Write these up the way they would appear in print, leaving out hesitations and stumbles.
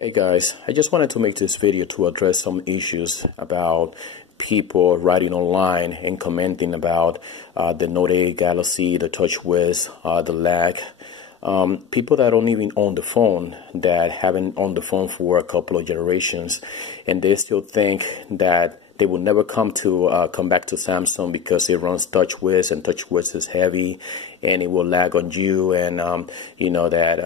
Hey guys, I just wanted to make this video to address some issues about people writing online and commenting about the Note 8 Galaxy, the TouchWiz, the lag. People that don't even own the phone, that haven't owned the phone for a couple of generations, and they still think that they will never come back to Samsung because it runs TouchWiz and TouchWiz is heavy and it will lag on you, and you know that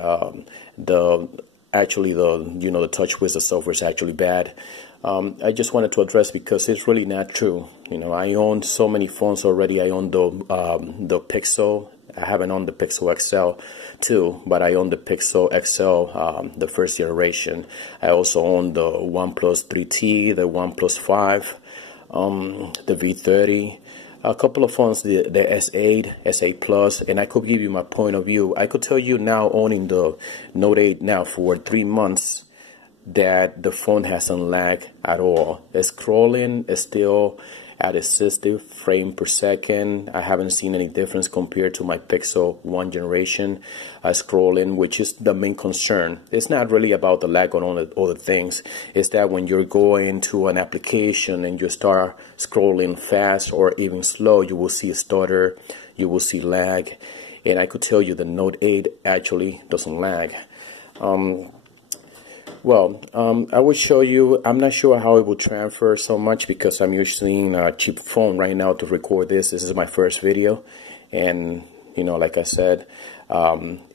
the TouchWiz, the software is actually bad. I just wanted to address because it's really not true. You know, I own so many phones already. I own the Pixel. I haven't owned the Pixel XL 2, but I own the Pixel XL, the first generation. I also own the OnePlus 3T, the OnePlus 5, the V30. A couple of phones, the S8, S8 Plus, and I could give you my point of view. I could tell you now, owning the Note 8 now for 3 months, that the phone hasn't lagged at all. The scrolling is still at a 60 frame per second. I haven't seen any difference compared to my Pixel 1 generation scrolling, which is the main concern. It's not really about the lag on all the other things. It's that when you're going to an application and you start scrolling fast or even slow, you will see a stutter, you will see lag. And I could tell you the Note 8 actually doesn't lag. I will show you. I'm not sure how it will transfer so much because I'm using a cheap phone right now to record this. This is my first video, and you know, like I said,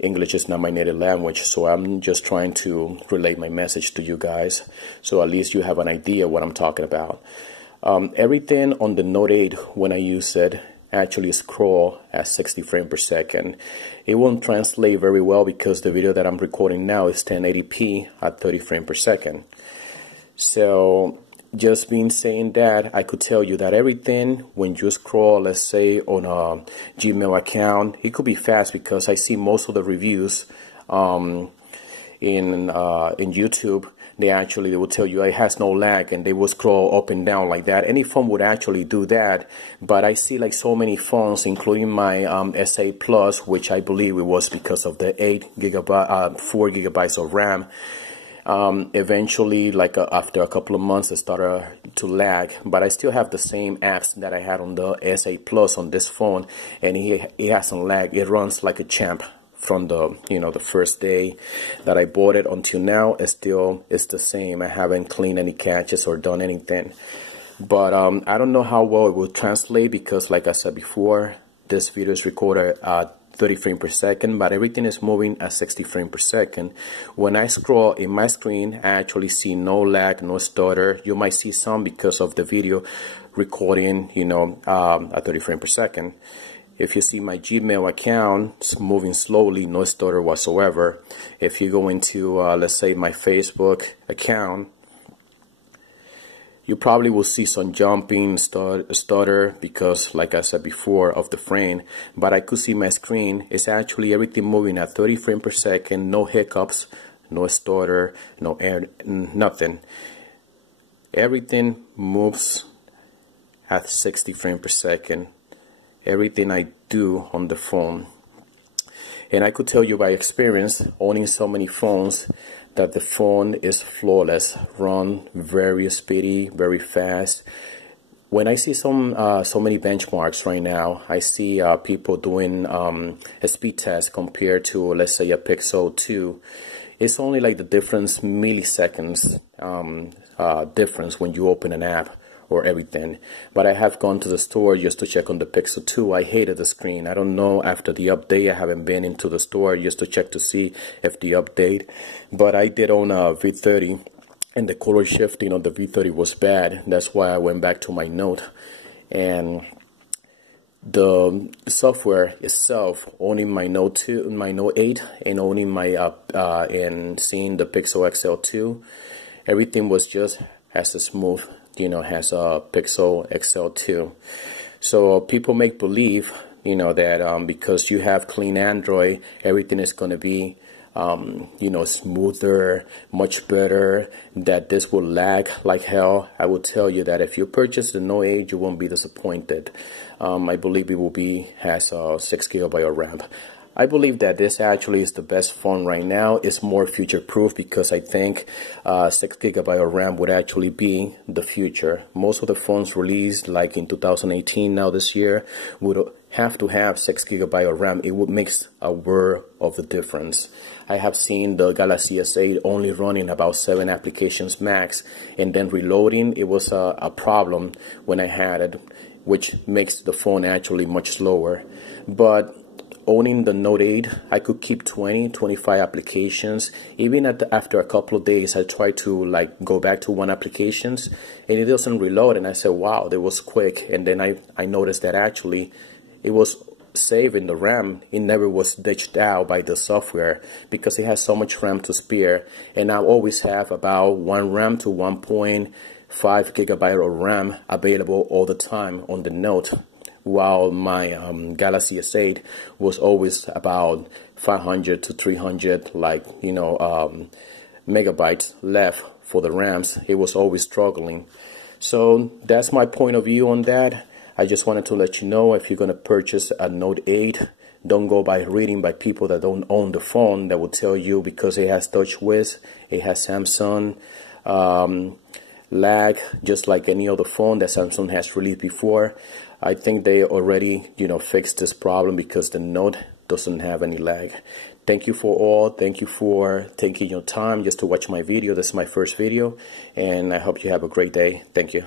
English is not my native language, so I'm just trying to relay my message to you guys, so at least you have an idea what I'm talking about. Everything on the Note 8 when I use it actually scroll at 60 frames per second. It won't translate very well because the video that I'm recording now is 1080p at 30 frames per second. So just being saying that, I could tell you that everything when you scroll, let's say on a Gmail account, it could be fast because I see most of the reviews in YouTube. They will tell you it has no lag, and they will scroll up and down like that. Any phone would actually do that, but I see like so many phones, including my S8 Plus, which I believe it was because of the 4 gigabytes of RAM. Eventually, after a couple of months, it started to lag, but I still have the same apps that I had on the S8 Plus on this phone, and it hasn't lagged. It runs like a champ. From the first day that I bought it until now, it's the same. I haven't cleaned any caches or done anything, but I don't know how well it will translate because, like I said before, this video is recorded at 30 frames per second, but everything is moving at 60 frames per second. When I scroll in my screen, I actually see no lag, no stutter. You might see some because of the video recording, at 30 frames per second. If you see my Gmail account, it's moving slowly, no stutter whatsoever. If you go into, let's say, my Facebook account, you probably will see some jumping, stutter, because, like I said before, of the frame. But I could see my screen. It's actually everything moving at 30 frames per second, no hiccups, no stutter, no air, nothing. Everything moves at 60 frames per second. Everything I do on the phone, and I could tell you by experience owning so many phones that the phone is flawless, run very speedy, very fast. When I see so many benchmarks right now, I see people doing a speed test compared to, let's say, a Pixel 2. It's only like the difference milliseconds difference when you open an app or everything. But I have gone to the store just to check on the Pixel 2. I hated the screen. I don't know, after the update, I haven't been into the store just to check to see if the update. But I did own a V30, and the color shifting on the V30 was bad. That's why I went back to my Note. And the software itself, owning my Note 2, my Note 8, and owning my and seeing the Pixel XL 2, everything was just as smooth, has a Pixel XL 2. So people make believe, that because you have clean Android, everything is going to be, smoother, much better, that this will lag like hell. I will tell you that if you purchase the Note 8, you won't be disappointed. I believe it has 6 GB of RAM. I believe that this actually is the best phone right now. It's more future proof because I think 6 GB of RAM would actually be the future. Most of the phones released like in 2018 now this year would have to have 6 GB of RAM. It would make a world of the difference. I have seen the Galaxy S8 only running about 7 applications max, and then reloading, it was a problem when I had it, which makes the phone actually much slower. But owning the Note 8, I could keep 25 applications. Even after a couple of days, I tried to like go back to one applications and it doesn't reload. And I said, wow, that was quick. And then I noticed that actually it was saving the RAM. It never was ditched out by the software because it has so much RAM to spare. And I always have about 1 RAM to 1.5 GB of RAM available all the time on the Note, while my Galaxy S8 was always about 500 to 300 megabytes left for the RAMs. It was always struggling. So that's my point of view on that. I just wanted to let you know, if you're going to purchase a Note 8, don't go by reading by people that don't own the phone, that will tell you because it has TouchWiz, it has Samsung lag, just like any other phone that Samsung has released before. I think they already, fixed this problem because the Note doesn't have any lag. Thank you for taking your time just to watch my video. This is my first video, and I hope you have a great day. Thank you.